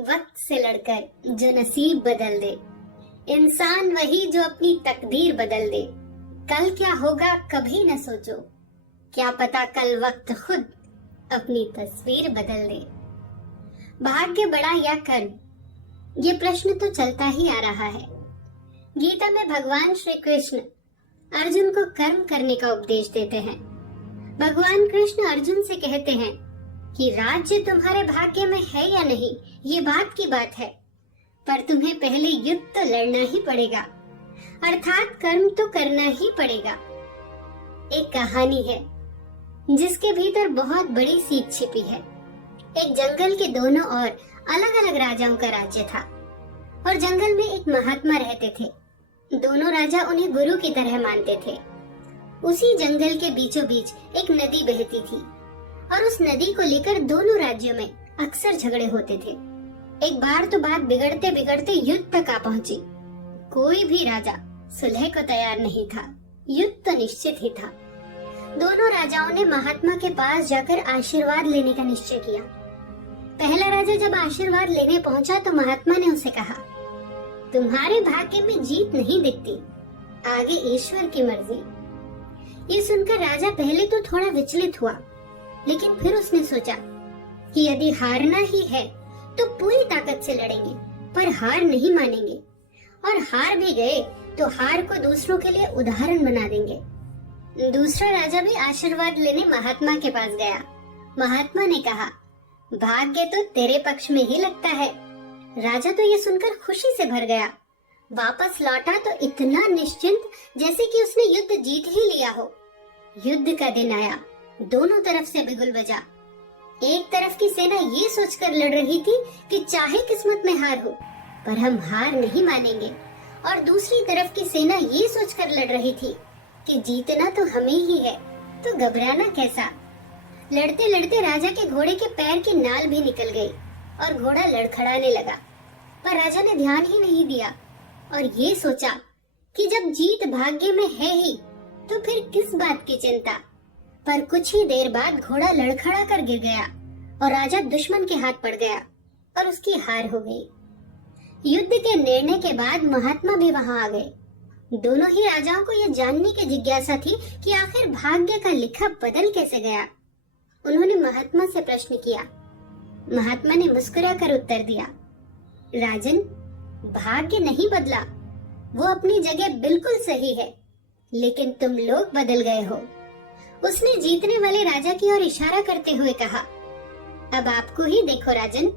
वक्त से लड़कर जो नसीब बदल दे, इंसान वही जो अपनी तकदीर बदल दे। कल क्या होगा कभी न सोचो, क्या पता कल वक्त खुद अपनी तस्वीर बदल दे। भाग्य बड़ा या कर्म, ये प्रश्न तो चलता ही आ रहा है। गीता में भगवान श्री कृष्ण अर्जुन को कर्म करने का उपदेश देते हैं। भगवान कृष्ण अर्जुन से कहते हैं कि राज्य तुम्हारे भाग्य में है या नहीं, ये बात की बात है, पर तुम्हें पहले युद्ध तो लड़ना ही पड़ेगा, अर्थात कर्म तो करना ही पड़ेगा। एक कहानी है जिसके भीतर बहुत बड़ी सीख छिपी है। एक जंगल के दोनों ओर अलग अलग राजाओं का राज्य था और जंगल में एक महात्मा रहते थे। दोनों राजा उन्हें गुरु की तरह मानते थे। उसी जंगल के बीचों बीच एक नदी बहती थी और उस नदी को लेकर दोनों राज्यों में अक्सर झगड़े होते थे। एक बार तो बात बिगड़ते बिगड़ते युद्ध तक आ पहुंची। कोई भी राजा सुलह को तैयार नहीं था, युद्ध तो निश्चित ही था। दोनों राजाओं ने महात्मा के पास जाकर आशीर्वाद लेने का निश्चय किया। पहला राजा जब आशीर्वाद लेने पहुंचा तो महात्मा ने उसे कहा, तुम्हारे भाग्य में जीत नहीं दिखती, आगे ईश्वर की मर्जी। ये सुनकर राजा पहले तो थोड़ा विचलित हुआ, लेकिन फिर उसने सोचा कि यदि हारना ही है तो पूरी ताकत से लड़ेंगे, पर हार नहीं मानेंगे, और हार भी गए तो हार को दूसरों के लिए उदाहरण बना देंगे। दूसरा राजा भी आशीर्वाद लेने महात्मा के पास गया। महात्मा ने कहा, भाग्य तो तेरे पक्ष में ही लगता है। राजा तो ये सुनकर खुशी से भर गया। वापस लौटा तो इतना निश्चिंत जैसे कि उसने युद्ध जीत ही लिया हो। युद्ध का दिन आया, दोनों तरफ से बिगुल बजा। एक तरफ की सेना ये सोचकर लड़ रही थी कि चाहे किस्मत में हार हो, पर हम हार नहीं मानेंगे, और दूसरी तरफ की सेना ये सोचकर लड़ रही थी कि जीतना तो हमें ही है, तो घबराना कैसा। लड़ते लड़ते राजा के घोड़े के पैर की नाल भी निकल गई और घोड़ा लड़खड़ाने लगा, पर राजा ने ध्यान ही नहीं दिया और ये सोचा कि जब जीत भाग्य में है ही तो फिर किस बात की चिंता। पर कुछ ही देर बाद घोड़ा लड़खड़ा कर गिर गया और राजा दुश्मन के हाथ पड़ गया और उसकी हार हो गई। युद्ध के निर्णय के बाद महात्मा भी वहां आ गए। दोनों ही राजाओं को यह जानने की जिज्ञासा थी कि आखिर भाग्य का लिखा बदल कैसे गया। उन्होंने महात्मा से प्रश्न किया। महात्मा ने मुस्कुराकर उत्तर दिया, राजन, भाग्य नहीं बदला, वो अपनी जगह बिल्कुल सही है, लेकिन तुम लोग बदल गए हो। उसने जीतने वाले राजा की ओर इशारा करते हुए कहा, अब आपको ही देखो राजन।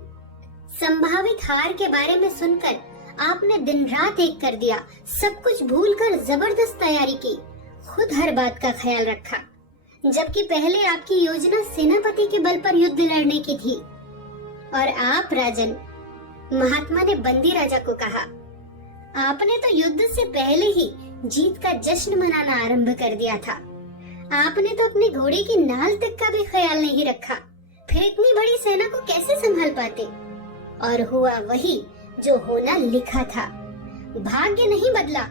संभावित हार के बारे में सुनकर आपने दिन रात एक कर दिया, सब कुछ भूलकर जबरदस्त तैयारी की, खुद हर बात का ख्याल रखा, जबकि पहले आपकी योजना सेनापति के बल पर युद्ध लड़ने की थी। और आप राजन, महात्मा ने बंदी राजा को कहा, आपने तो युद्ध से पहले ही जीत का जश्न मनाना आरंभ कर दिया था। आपने तो अपने घोड़े की नाल तक का भी ख्याल नहीं रखा, फिर इतनी बड़ी सेना को कैसे संभाल पाते। और हुआ वही जो होना लिखा था। भाग्य नहीं बदला,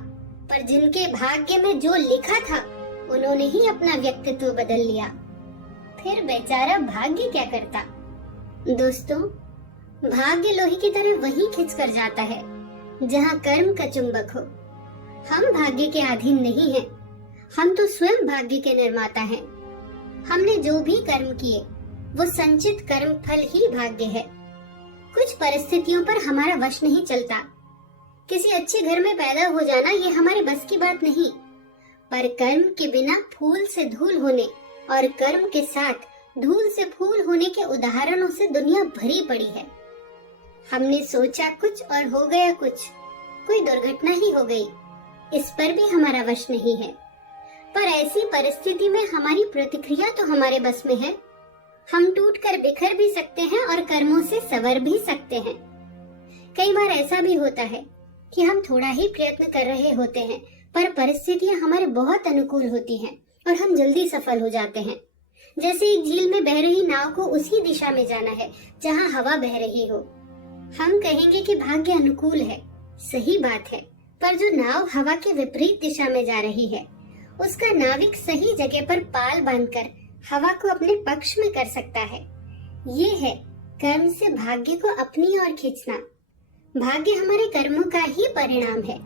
पर जिनके भाग्य में जो लिखा था उन्होंने ही अपना व्यक्तित्व बदल लिया। फिर बेचारा भाग्य क्या करता। दोस्तों, भाग्य लोहे की तरह वहीं खिंच कर जाता है जहाँ कर्म का चुंबक हो। हम भाग्य के अधीन नहीं हैं, हम तो स्वयं भाग्य के निर्माता हैं। हमने जो भी कर्म किए वो संचित कर्म फल ही भाग्य है। कुछ परिस्थितियों पर हमारा वश नहीं चलता। किसी अच्छे घर में पैदा हो जाना ये हमारे बस की बात नहीं, पर कर्म के बिना फूल से धूल होने और कर्म के साथ धूल से फूल होने के उदाहरणों से दुनिया भरी पड़ी है। हमने सोचा कुछ और हो गया कुछ, कोई दुर्घटना ही हो गई, इस पर भी हमारा वश नहीं है। पर ऐसी परिस्थिति में हमारी प्रतिक्रिया तो हमारे बस में है। हम टूटकर बिखर भी सकते हैं और कर्मों से संवर भी सकते हैं। कई बार ऐसा भी होता है कि हम थोड़ा ही प्रयत्न कर रहे होते हैं, पर परिस्थितियां हमारे बहुत अनुकूल होती हैं और हम जल्दी सफल हो जाते हैं। जैसे एक झील में बह रही नाव को उसी दिशा में जाना है जहाँ हवा बह रही हो। हम कहेंगे कि भाग्य अनुकूल है, सही बात है, पर जो नाव हवा के विपरीत दिशा में जा रही है उसका नाविक सही जगह पर पाल बांधकर हवा को अपने पक्ष में कर सकता है। ये है कर्म से भाग्य को अपनी ओर खींचना। भाग्य हमारे कर्मों का ही परिणाम है।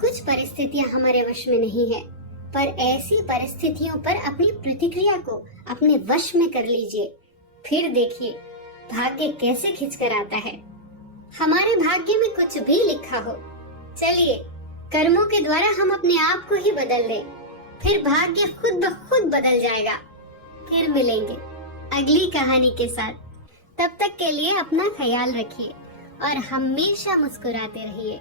कुछ परिस्थितियां हमारे वश में नहीं है, पर ऐसी परिस्थितियों पर अपनी प्रतिक्रिया को अपने वश में कर लीजिए, फिर देखिए भाग्य कैसे खिंच कर आता है। हमारे भाग्य में कुछ भी लिखा हो, चलिए कर्मों के द्वारा हम अपने आप को ही बदल दें, फिर भाग्य खुद ब खुद बदल जाएगा। फिर मिलेंगे अगली कहानी के साथ। तब तक के लिए अपना ख्याल रखिए और हमेशा मुस्कुराते रहिए।